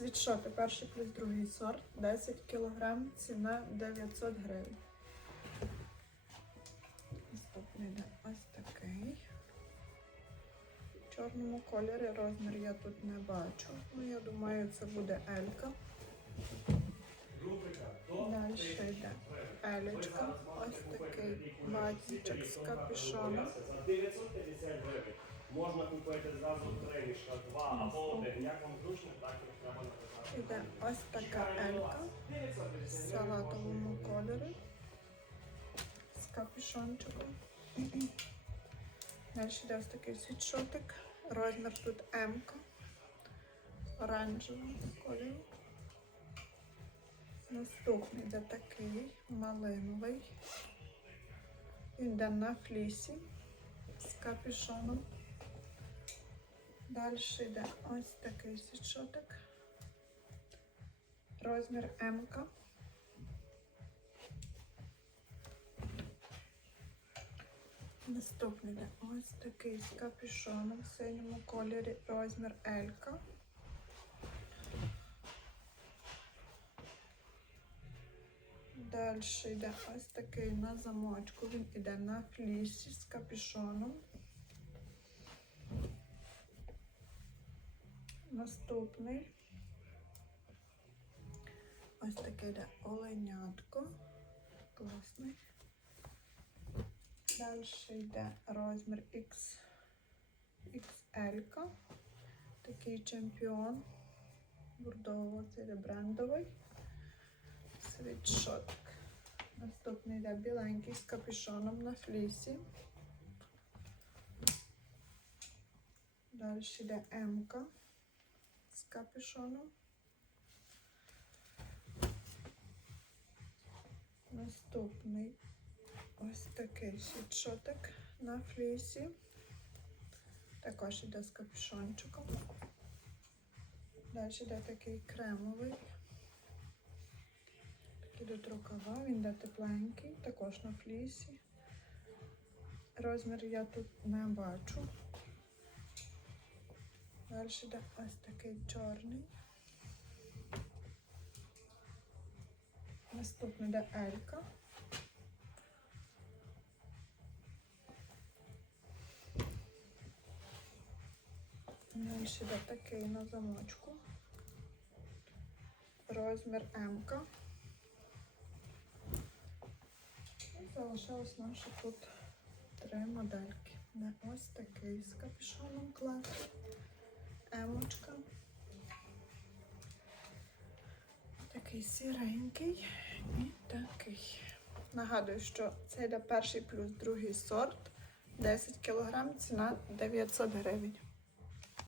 Світшоти перший плюс другий сорт, 10 кг, ціна 900 гривень. Наступний йде ось такий. В чорному кольорі розмір я тут не бачу. Ну, я думаю, це буде Елька. Далі йде Елечка. Ось такий бацічок з капюшоном. 950 гривень. Можна купити зразу три два або один. Як вам зручно, так і. Іде ось така Елька в салатовому кольорі з капюшончиком. Далі йде ось такий світшотик. Розмір тут М. Оранжевого кольору. Наступний йде такий малиновий. Він йде на флісі з капюшоном. Далі йде ось такий світшотик. Розмір М. Наступний йде ось такий з капюшоном в синьому кольорі розмір L. Далі йде ось такий на замочку. Він іде на флісі з капюшоном. Наступний. Ось таке оленятко. Класний. Далі йде розмір X, XL. Такий чемпіон. Бордово, це брендовий. Світшотик. Наступний йде біленький з капюшоном на флісі. Далі йде М-ка з капюшоном. Наступний ось такий світшотик на флісі. Також йде з капюшончиком. Далі йде такий кремовий. Такий до рукава, він йде тепленький, також на флісі. Розмір я тут не бачу. Далі йде ось такий чорний. Наступний йде Елька. Далі йде такий на замочку. Розмір М. І залишилось наші тут три модельки. Не ось такий з капюшоном клас. Емочка. Такий сіренький такий. Нагадую, що це йде перший плюс другий сорт. 10 кг, ціна 900 гривень.